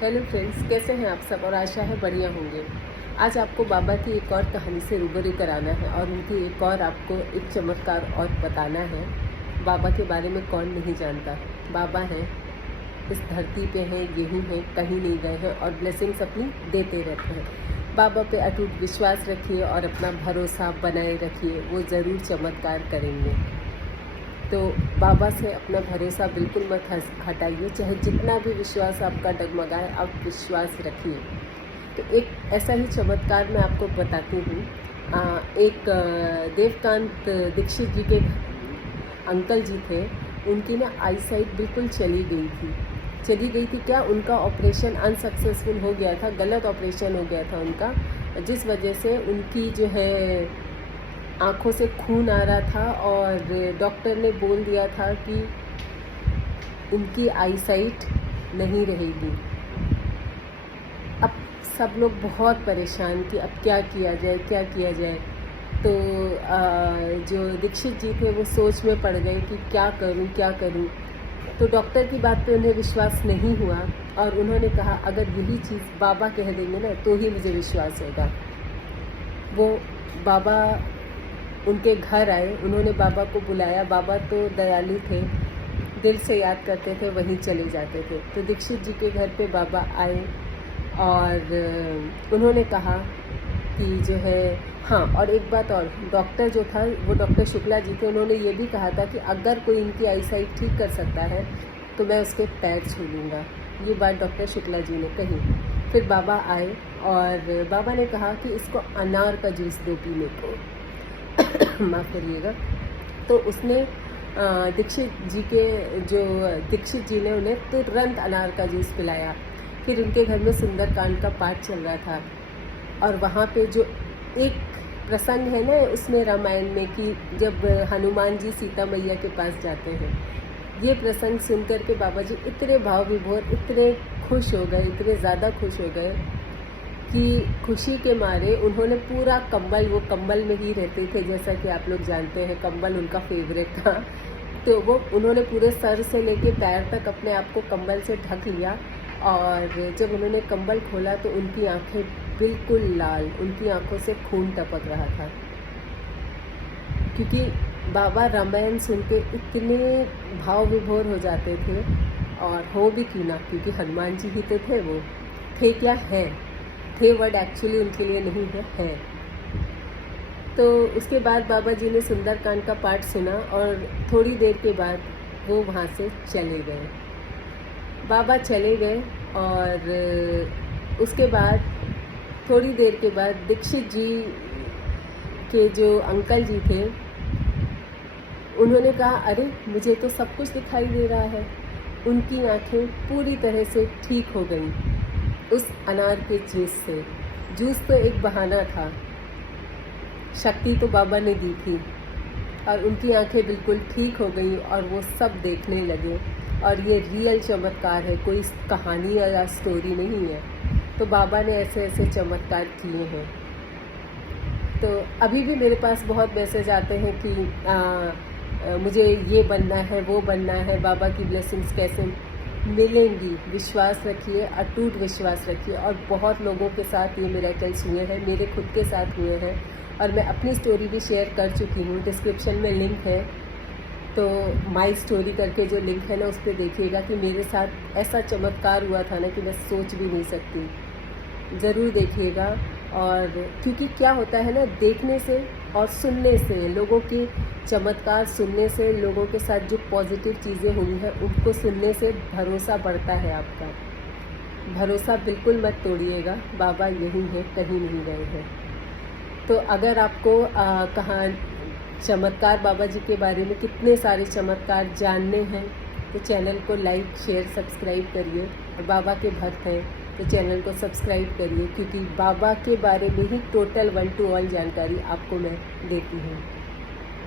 Hello friends, कैसे हैं आप सब और आशा है बढ़िया होंगे। आज आपको बाबा की एक और कहानी से रूबरू कराना है और उनकी एक और आपको एक चमत्कार और बताना है। बाबा के बारे में कौन नहीं जानता। बाबा हैं, इस धरती पे हैं, यही हैं, कहीं नहीं गए हैं और ब्लेसिंग्स अपनी देते रहते हैं। बाबा पे अटूट विश्वास रखिए और अपना भरोसा बनाए रखिए, वो ज़रूर चमत्कार करेंगे। तो बाबा से अपना भरोसा बिल्कुल मत हटाइए, चाहे जितना भी विश्वास आपका डगमगाए, आप विश्वास रखिए। तो एक ऐसा ही चमत्कार मैं आपको बताती हूँ। एक देवकांत दीक्षित जी के अंकल जी थे, उनकी ना आईसाइट बिल्कुल चली गई थी। क्या उनका ऑपरेशन अनसक्सेसफुल हो गया था, गलत ऑपरेशन हो गया था उनका, जिस वजह से उनकी जो है आँखों से खून आ रहा था और डॉक्टर ने बोल दिया था कि उनकी आईसाइट नहीं रहेगी। अब सब लोग बहुत परेशान कि अब क्या किया जाए। तो जो दीक्षित जी थे वो सोच में पड़ गए कि क्या करूं। तो डॉक्टर की बात पे उन्हें विश्वास नहीं हुआ और उन्होंने कहा अगर यही चीज़ बाबा कह देंगे ना तो ही मुझे विश्वास होगा। वो बाबा उनके घर आए, उन्होंने बाबा को बुलाया। बाबा तो दयालु थे, दिल से याद करते थे, वहीं चले जाते थे। तो दीक्षित जी के घर पे बाबा आए और उन्होंने कहा कि जो है हाँ, और एक बात और, डॉक्टर जो था वो डॉक्टर शुक्ला जी थे, उन्होंने ये भी कहा था कि अगर कोई इनकी आईसाइट ठीक कर सकता है तो मैं उसके पैर छू लूँगा। ये बात डॉक्टर शुक्ला जी ने कही। फिर बाबा आए और बाबा ने कहा कि इसको अनार का जूस दो पीने को। माफ़ करिएगा। तो उसने दीक्षित जी ने उन्हें तुरंत अनार का जूस पिलाया। फिर उनके घर में सुंदरकांड का पाठ चल रहा था और वहाँ पे जो एक प्रसंग है ना उसमें रामायण में कि जब हनुमान जी सीता मैया के पास जाते हैं, ये प्रसंग सुनकर के बाबा जी इतने भाव विभोर, इतने खुश हो गए, इतने ज़्यादा खुश हो गए कि खुशी के मारे उन्होंने पूरा कंबल, वो कंबल में ही रहते थे जैसा कि आप लोग जानते हैं, कंबल उनका फेवरेट था। तो वो उन्होंने पूरे सर से लेके पैर तक अपने आप को कंबल से ढक लिया और जब उन्होंने कंबल खोला तो उनकी आंखें बिल्कुल लाल, उनकी आंखों से खून टपक रहा था। क्योंकि बाबा रामायण सुन के इतने भाव विभोर हो जाते थे, और हो भी क्यों ना, क्योंकि हनुमान जी ही तो थे। वो थे क्या, है थे वर्ड एक्चुअली उनके लिए नहीं है। तो उसके बाद बाबा जी ने सुंदरकांड का पाठ सुना और थोड़ी देर के बाद वो वहाँ से चले गए। बाबा चले गए और उसके बाद थोड़ी देर के बाद दीक्षित जी के जो अंकल जी थे, उन्होंने कहा अरे मुझे तो सब कुछ दिखाई दे रहा है। उनकी आंखें पूरी तरह से ठीक हो गईं उस अनार के जूस से। जूस तो एक बहाना था, शक्ति तो बाबा ने दी थी और उनकी आंखें बिल्कुल ठीक हो गई और वो सब देखने लगे। और ये रियल चमत्कार है, कोई कहानी या स्टोरी नहीं है। तो बाबा ने ऐसे ऐसे चमत्कार किए हैं। तो अभी भी मेरे पास बहुत मैसेज आते हैं कि मुझे ये बनना है, वो बनना है, बाबा की ब्लेसिंग्स कैसे मिलेंगी। विश्वास रखिए, अटूट विश्वास रखिए। और बहुत लोगों के साथ ये मिरेकल्स हुए हैं, मेरे खुद के साथ हुए हैं और मैं अपनी स्टोरी भी शेयर कर चुकी हूँ। डिस्क्रिप्शन में लिंक है, तो माई स्टोरी करके जो लिंक है ना उस पर देखिएगा कि मेरे साथ ऐसा चमत्कार हुआ था ना कि मैं सोच भी नहीं सकती। ज़रूर देखिएगा। और क्योंकि क्या होता है ना, देखने से और सुनने से, लोगों के चमत्कार सुनने से, लोगों के साथ जो पॉजिटिव चीज़ें हुई हैं उनको सुनने से भरोसा बढ़ता है आपका। भरोसा बिल्कुल मत तोड़िएगा, बाबा यहीं है, कहीं नहीं गए हैं। तो अगर आपको कहाँ चमत्कार बाबा जी के बारे में कितने सारे चमत्कार जानने हैं तो चैनल को लाइक, शेयर, सब्सक्राइब करिए। और बाबा के भक्त हैं तो चैनल को सब्सक्राइब करिए, क्योंकि बाबा के बारे में ही टोटल 1 to all जानकारी आपको मैं देती हूँ।